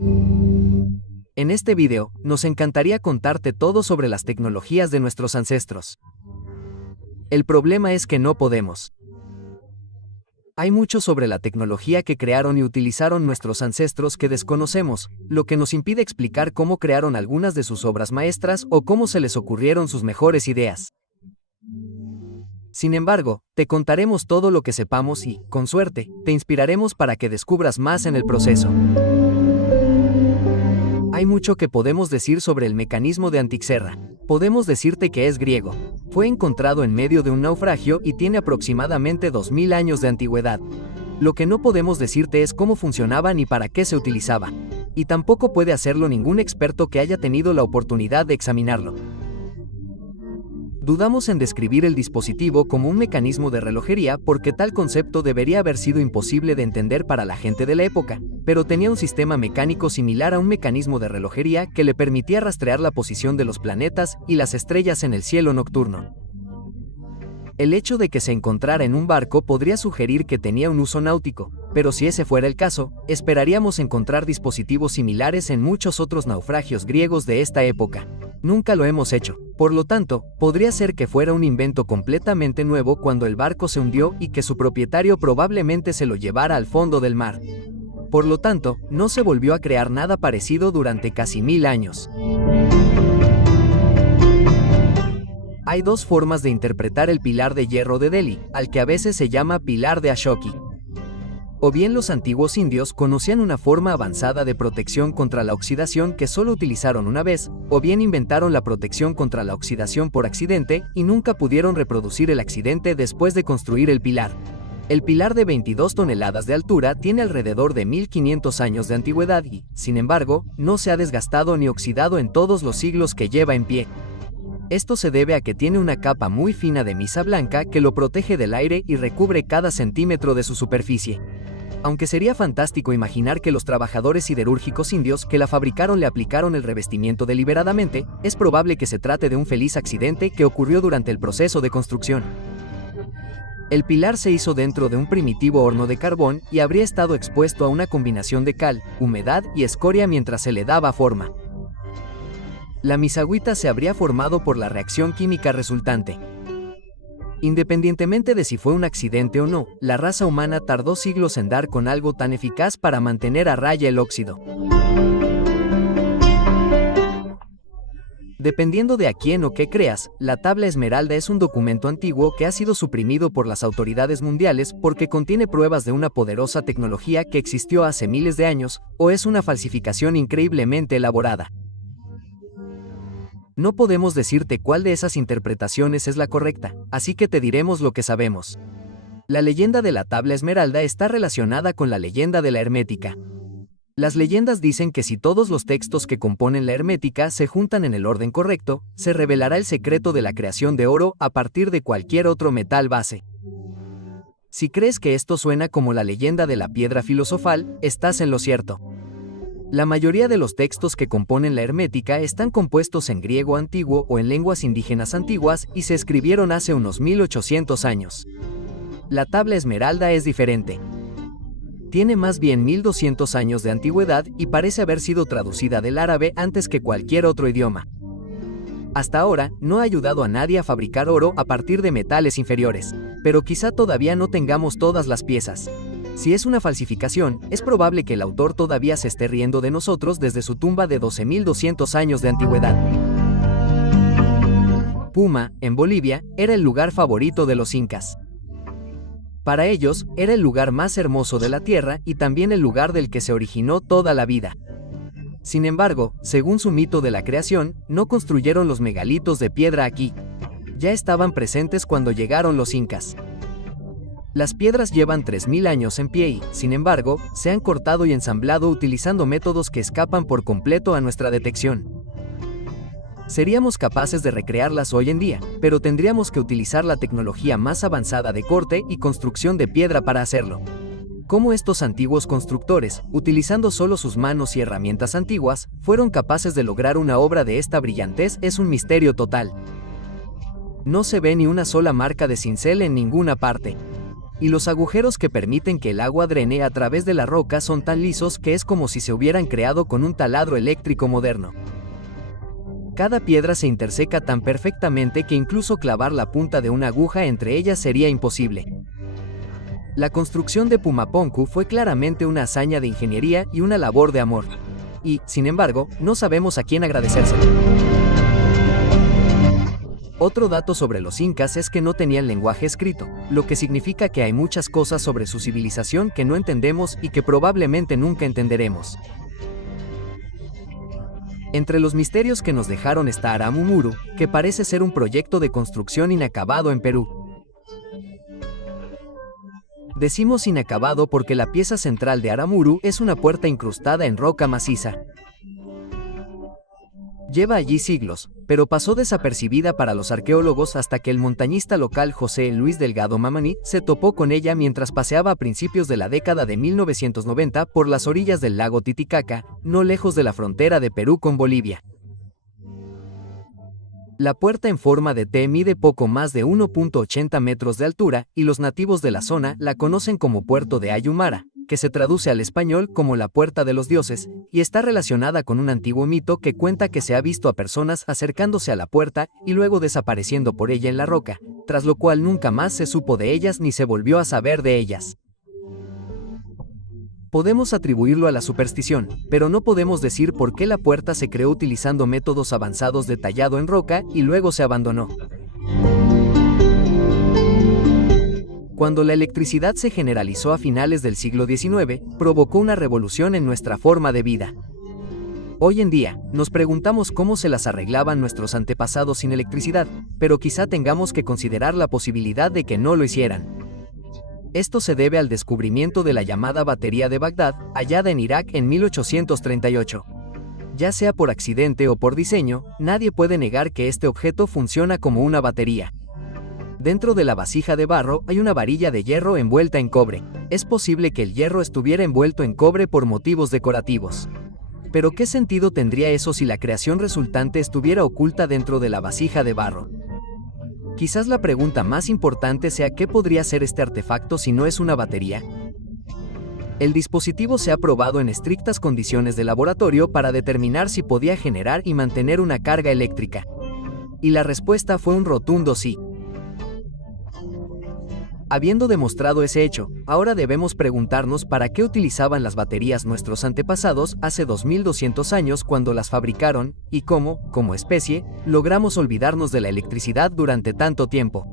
En este video, nos encantaría contarte todo sobre las tecnologías de nuestros ancestros. El problema es que no podemos. Hay mucho sobre la tecnología que crearon y utilizaron nuestros ancestros que desconocemos, lo que nos impide explicar cómo crearon algunas de sus obras maestras o cómo se les ocurrieron sus mejores ideas. Sin embargo, te contaremos todo lo que sepamos y, con suerte, te inspiraremos para que descubras más en el proceso. Hay mucho que podemos decir sobre el mecanismo de Antikythera. Podemos decirte que es griego. Fue encontrado en medio de un naufragio y tiene aproximadamente 2000 años de antigüedad. Lo que no podemos decirte es cómo funcionaba ni para qué se utilizaba. Y tampoco puede hacerlo ningún experto que haya tenido la oportunidad de examinarlo. Dudamos en describir el dispositivo como un mecanismo de relojería porque tal concepto debería haber sido imposible de entender para la gente de la época, pero tenía un sistema mecánico similar a un mecanismo de relojería que le permitía rastrear la posición de los planetas y las estrellas en el cielo nocturno. El hecho de que se encontrara en un barco podría sugerir que tenía un uso náutico, pero si ese fuera el caso, esperaríamos encontrar dispositivos similares en muchos otros naufragios griegos de esta época. Nunca lo hemos hecho, por lo tanto, podría ser que fuera un invento completamente nuevo cuando el barco se hundió y que su propietario probablemente se lo llevara al fondo del mar. Por lo tanto, no se volvió a crear nada parecido durante casi 1000 años. Hay dos formas de interpretar el pilar de hierro de Delhi, al que a veces se llama pilar de Ashoka. O bien los antiguos indios conocían una forma avanzada de protección contra la oxidación que solo utilizaron una vez, o bien inventaron la protección contra la oxidación por accidente y nunca pudieron reproducir el accidente después de construir el pilar. El pilar de 22 toneladas de altura tiene alrededor de 1500 años de antigüedad y, sin embargo, no se ha desgastado ni oxidado en todos los siglos que lleva en pie. Esto se debe a que tiene una capa muy fina de misa blanca que lo protege del aire y recubre cada centímetro de su superficie. Aunque sería fantástico imaginar que los trabajadores siderúrgicos indios que la fabricaron le aplicaron el revestimiento deliberadamente, es probable que se trate de un feliz accidente que ocurrió durante el proceso de construcción. El pilar se hizo dentro de un primitivo horno de carbón y habría estado expuesto a una combinación de cal, humedad y escoria mientras se le daba forma. La misagüita se habría formado por la reacción química resultante. Independientemente de si fue un accidente o no, la raza humana tardó siglos en dar con algo tan eficaz para mantener a raya el óxido. Dependiendo de a quién o qué creas, la tabla esmeralda es un documento antiguo que ha sido suprimido por las autoridades mundiales porque contiene pruebas de una poderosa tecnología que existió hace miles de años, o es una falsificación increíblemente elaborada. No podemos decirte cuál de esas interpretaciones es la correcta, así que te diremos lo que sabemos. La leyenda de la tabla esmeralda está relacionada con la leyenda de la hermética. Las leyendas dicen que si todos los textos que componen la hermética se juntan en el orden correcto, se revelará el secreto de la creación de oro a partir de cualquier otro metal base. Si crees que esto suena como la leyenda de la piedra filosofal, estás en lo cierto. La mayoría de los textos que componen la hermética están compuestos en griego antiguo o en lenguas indígenas antiguas y se escribieron hace unos 1800 años. La tabla esmeralda es diferente. Tiene más bien 1200 años de antigüedad y parece haber sido traducida del árabe antes que cualquier otro idioma. Hasta ahora, no ha ayudado a nadie a fabricar oro a partir de metales inferiores, pero quizá todavía no tengamos todas las piezas. Si es una falsificación, es probable que el autor todavía se esté riendo de nosotros desde su tumba de 12.200 años de antigüedad. Puma, en Bolivia, era el lugar favorito de los incas. Para ellos, era el lugar más hermoso de la tierra y también el lugar del que se originó toda la vida. Sin embargo, según su mito de la creación, no construyeron los megalitos de piedra aquí. Ya estaban presentes cuando llegaron los incas. Las piedras llevan 3000 años en pie y, sin embargo, se han cortado y ensamblado utilizando métodos que escapan por completo a nuestra detección. Seríamos capaces de recrearlas hoy en día, pero tendríamos que utilizar la tecnología más avanzada de corte y construcción de piedra para hacerlo. Cómo estos antiguos constructores, utilizando solo sus manos y herramientas antiguas, fueron capaces de lograr una obra de esta brillantez es un misterio total. No se ve ni una sola marca de cincel en ninguna parte. y los agujeros que permiten que el agua drene a través de la roca son tan lisos que es como si se hubieran creado con un taladro eléctrico moderno. Cada piedra se interseca tan perfectamente que incluso clavar la punta de una aguja entre ellas sería imposible. La construcción de Pumapunku fue claramente una hazaña de ingeniería y una labor de amor. Y, sin embargo, no sabemos a quién agradecérselo. Otro dato sobre los incas es que no tenían lenguaje escrito, lo que significa que hay muchas cosas sobre su civilización que no entendemos y que probablemente nunca entenderemos. Entre los misterios que nos dejaron está Aramumuru, que parece ser un proyecto de construcción inacabado en Perú. Decimos inacabado porque la pieza central de Aramuru es una puerta incrustada en roca maciza. Lleva allí siglos, pero pasó desapercibida para los arqueólogos hasta que el montañista local José Luis Delgado Mamani se topó con ella mientras paseaba a principios de la década de 1990 por las orillas del lago Titicaca, no lejos de la frontera de Perú con Bolivia. La puerta en forma de T mide poco más de 1.80 metros de altura y los nativos de la zona la conocen como Puerto de Ayumara, que se traduce al español como la Puerta de los Dioses, y está relacionada con un antiguo mito que cuenta que se ha visto a personas acercándose a la puerta y luego desapareciendo por ella en la roca, tras lo cual nunca más se supo de ellas ni se volvió a saber de ellas. Podemos atribuirlo a la superstición, pero no podemos decir por qué la puerta se creó utilizando métodos avanzados de tallado en roca y luego se abandonó. Cuando la electricidad se generalizó a finales del siglo XIX, provocó una revolución en nuestra forma de vida. Hoy en día, nos preguntamos cómo se las arreglaban nuestros antepasados sin electricidad, pero quizá tengamos que considerar la posibilidad de que no lo hicieran. Esto se debe al descubrimiento de la llamada batería de Bagdad, hallada en Irak en 1838. Ya sea por accidente o por diseño, nadie puede negar que este objeto funciona como una batería. Dentro de la vasija de barro hay una varilla de hierro envuelta en cobre. Es posible que el hierro estuviera envuelto en cobre por motivos decorativos. Pero ¿qué sentido tendría eso si la creación resultante estuviera oculta dentro de la vasija de barro? Quizás la pregunta más importante sea ¿qué podría ser este artefacto si no es una batería? El dispositivo se ha probado en estrictas condiciones de laboratorio para determinar si podía generar y mantener una carga eléctrica. Y la respuesta fue un rotundo sí. Habiendo demostrado ese hecho, ahora debemos preguntarnos para qué utilizaban las baterías nuestros antepasados hace 2200 años cuando las fabricaron, y cómo, como especie, logramos olvidarnos de la electricidad durante tanto tiempo.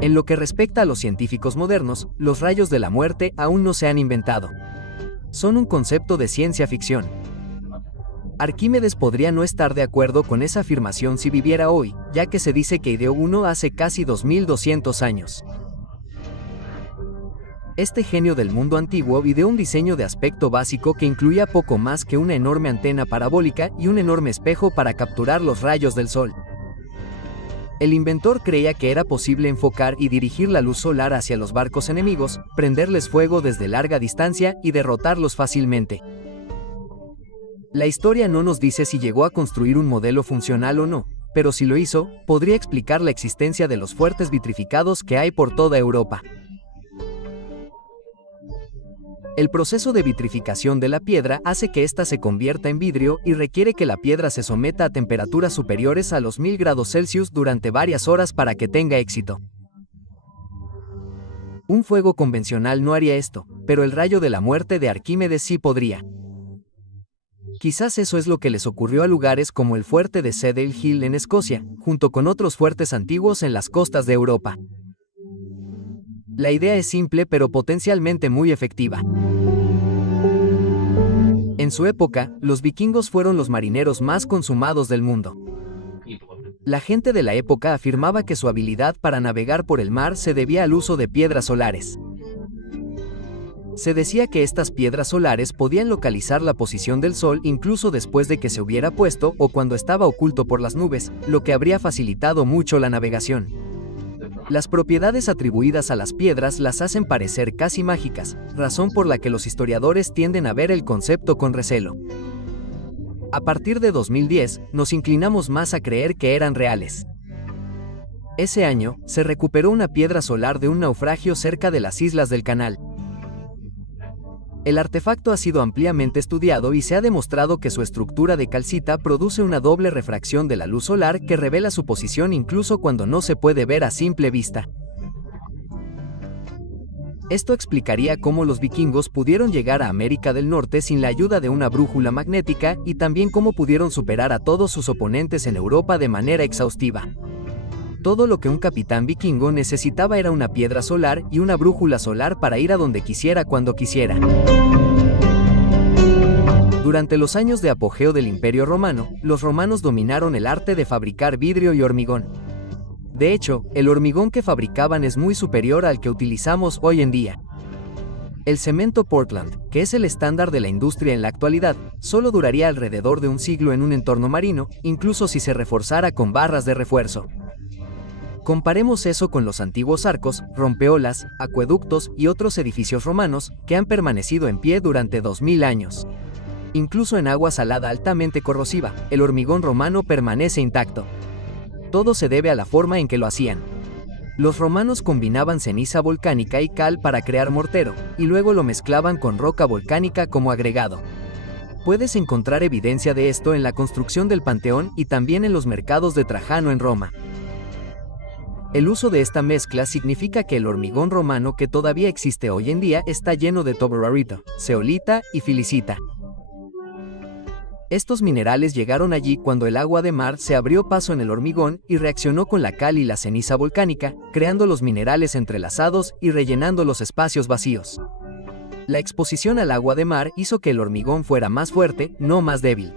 En lo que respecta a los científicos modernos, los rayos de la muerte aún no se han inventado. Son un concepto de ciencia ficción. Arquímedes podría no estar de acuerdo con esa afirmación si viviera hoy, ya que se dice que ideó uno hace casi 2200 años. Este genio del mundo antiguo ideó un diseño de aspecto básico que incluía poco más que una enorme antena parabólica y un enorme espejo para capturar los rayos del sol. El inventor creía que era posible enfocar y dirigir la luz solar hacia los barcos enemigos, prenderles fuego desde larga distancia y derrotarlos fácilmente. La historia no nos dice si llegó a construir un modelo funcional o no, pero si lo hizo, podría explicar la existencia de los fuertes vitrificados que hay por toda Europa. El proceso de vitrificación de la piedra hace que ésta se convierta en vidrio y requiere que la piedra se someta a temperaturas superiores a los 1000 grados Celsius durante varias horas para que tenga éxito. Un fuego convencional no haría esto, pero el rayo de la muerte de Arquímedes sí podría. Quizás eso es lo que les ocurrió a lugares como el fuerte de Cedar Hill en Escocia, junto con otros fuertes antiguos en las costas de Europa. La idea es simple pero potencialmente muy efectiva. En su época, los vikingos fueron los marineros más consumados del mundo. La gente de la época afirmaba que su habilidad para navegar por el mar se debía al uso de piedras solares. Se decía que estas piedras solares podían localizar la posición del sol incluso después de que se hubiera puesto o cuando estaba oculto por las nubes, lo que habría facilitado mucho la navegación. Las propiedades atribuidas a las piedras las hacen parecer casi mágicas, razón por la que los historiadores tienden a ver el concepto con recelo. A partir de 2010, nos inclinamos más a creer que eran reales. Ese año, se recuperó una piedra solar de un naufragio cerca de las islas del Canal. El artefacto ha sido ampliamente estudiado y se ha demostrado que su estructura de calcita produce una doble refracción de la luz solar que revela su posición incluso cuando no se puede ver a simple vista. Esto explicaría cómo los vikingos pudieron llegar a América del Norte sin la ayuda de una brújula magnética y también cómo pudieron superar a todos sus oponentes en Europa de manera exhaustiva. Todo lo que un capitán vikingo necesitaba era una piedra solar y una brújula solar para ir a donde quisiera cuando quisiera. Durante los años de apogeo del Imperio Romano, los romanos dominaron el arte de fabricar vidrio y hormigón. De hecho, el hormigón que fabricaban es muy superior al que utilizamos hoy en día. El cemento Portland, que es el estándar de la industria en la actualidad, solo duraría alrededor de un siglo en un entorno marino, incluso si se reforzara con barras de refuerzo. Comparemos eso con los antiguos arcos, rompeolas, acueductos y otros edificios romanos que han permanecido en pie durante 2000 años. Incluso en agua salada altamente corrosiva, el hormigón romano permanece intacto. Todo se debe a la forma en que lo hacían. Los romanos combinaban ceniza volcánica y cal para crear mortero, y luego lo mezclaban con roca volcánica como agregado. Puedes encontrar evidencia de esto en la construcción del Panteón y también en los mercados de Trajano en Roma. El uso de esta mezcla significa que el hormigón romano que todavía existe hoy en día está lleno de toberarito, zeolita y filicita. Estos minerales llegaron allí cuando el agua de mar se abrió paso en el hormigón y reaccionó con la cal y la ceniza volcánica, creando los minerales entrelazados y rellenando los espacios vacíos. La exposición al agua de mar hizo que el hormigón fuera más fuerte, no más débil.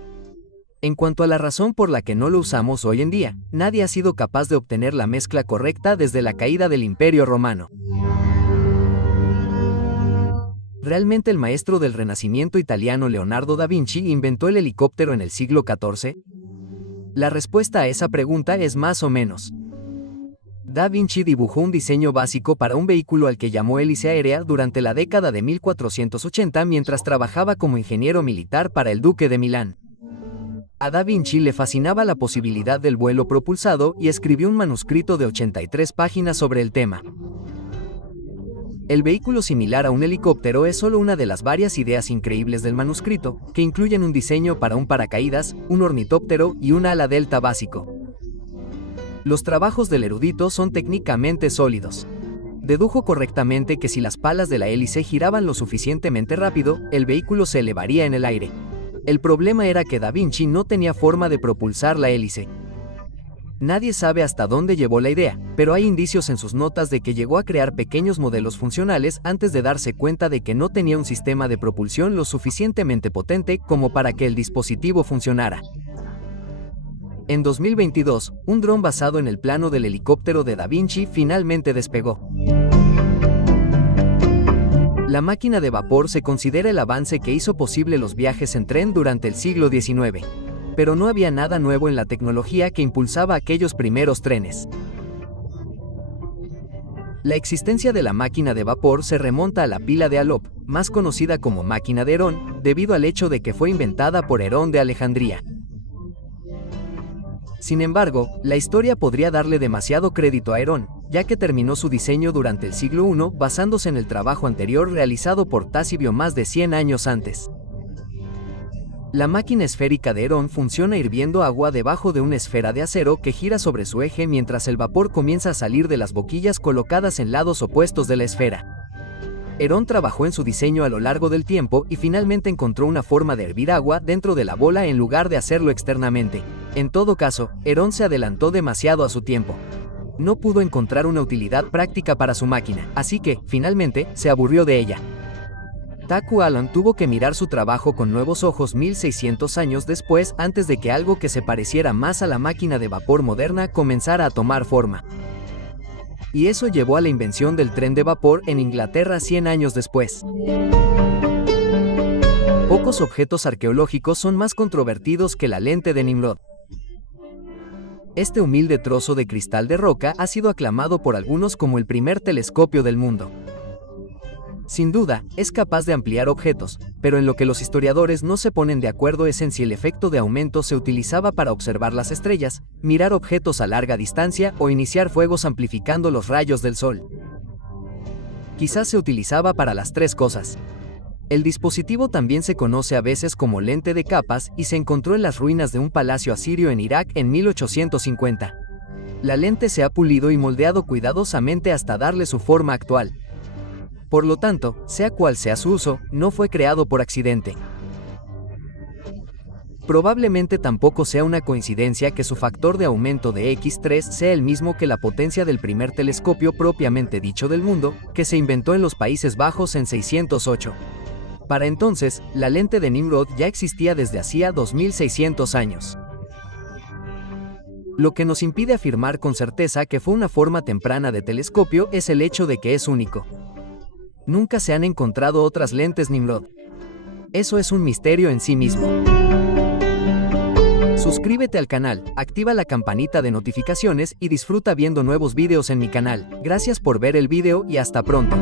En cuanto a la razón por la que no lo usamos hoy en día, nadie ha sido capaz de obtener la mezcla correcta desde la caída del Imperio Romano. ¿Realmente el maestro del Renacimiento italiano Leonardo da Vinci inventó el helicóptero en el siglo XIV? La respuesta a esa pregunta es más o menos. Da Vinci dibujó un diseño básico para un vehículo al que llamó hélice aérea durante la década de 1480 mientras trabajaba como ingeniero militar para el duque de Milán. A Da Vinci le fascinaba la posibilidad del vuelo propulsado y escribió un manuscrito de 83 páginas sobre el tema. El vehículo similar a un helicóptero es solo una de las varias ideas increíbles del manuscrito, que incluyen un diseño para un paracaídas, un ornitóptero y un ala delta básico. Los trabajos del erudito son técnicamente sólidos. Dedujo correctamente que si las palas de la hélice giraban lo suficientemente rápido, el vehículo se elevaría en el aire. El problema era que Da Vinci no tenía forma de propulsar la hélice. Nadie sabe hasta dónde llevó la idea, pero hay indicios en sus notas de que llegó a crear pequeños modelos funcionales antes de darse cuenta de que no tenía un sistema de propulsión lo suficientemente potente como para que el dispositivo funcionara. En 2022, un dron basado en el plano del helicóptero de Da Vinci finalmente despegó. La máquina de vapor se considera el avance que hizo posible los viajes en tren durante el siglo XIX. Pero no había nada nuevo en la tecnología que impulsaba aquellos primeros trenes. La existencia de la máquina de vapor se remonta a la pila de Alop, más conocida como máquina de Herón, debido al hecho de que fue inventada por Herón de Alejandría. Sin embargo, la historia podría darle demasiado crédito a Herón, ya que terminó su diseño durante el siglo I basándose en el trabajo anterior realizado por Tasibio más de 100 años antes. La máquina esférica de Herón funciona hirviendo agua debajo de una esfera de acero que gira sobre su eje mientras el vapor comienza a salir de las boquillas colocadas en lados opuestos de la esfera. Herón trabajó en su diseño a lo largo del tiempo y finalmente encontró una forma de hervir agua dentro de la bola en lugar de hacerlo externamente. En todo caso, Herón se adelantó demasiado a su tiempo. No pudo encontrar una utilidad práctica para su máquina, así que, finalmente, se aburrió de ella. Taku Alon tuvo que mirar su trabajo con nuevos ojos 1600 años después antes de que algo que se pareciera más a la máquina de vapor moderna comenzara a tomar forma. Y eso llevó a la invención del tren de vapor en Inglaterra 100 años después. Pocos objetos arqueológicos son más controvertidos que la lente de Nimrod. Este humilde trozo de cristal de roca ha sido aclamado por algunos como el primer telescopio del mundo. Sin duda, es capaz de ampliar objetos, pero en lo que los historiadores no se ponen de acuerdo es en si el efecto de aumento se utilizaba para observar las estrellas, mirar objetos a larga distancia o iniciar fuegos amplificando los rayos del sol. Quizás se utilizaba para las tres cosas. El dispositivo también se conoce a veces como lente de capas y se encontró en las ruinas de un palacio asirio en Irak en 1850. La lente se ha pulido y moldeado cuidadosamente hasta darle su forma actual. Por lo tanto, sea cual sea su uso, no fue creado por accidente. Probablemente tampoco sea una coincidencia que su factor de aumento de X3 sea el mismo que la potencia del primer telescopio propiamente dicho del mundo, que se inventó en los Países Bajos en 608. Para entonces, la lente de Nimrod ya existía desde hacía 2600 años. Lo que nos impide afirmar con certeza que fue una forma temprana de telescopio es el hecho de que es único. Nunca se han encontrado otras lentes Nimrod. Eso es un misterio en sí mismo. Suscríbete al canal, activa la campanita de notificaciones y disfruta viendo nuevos videos en mi canal. Gracias por ver el video y hasta pronto.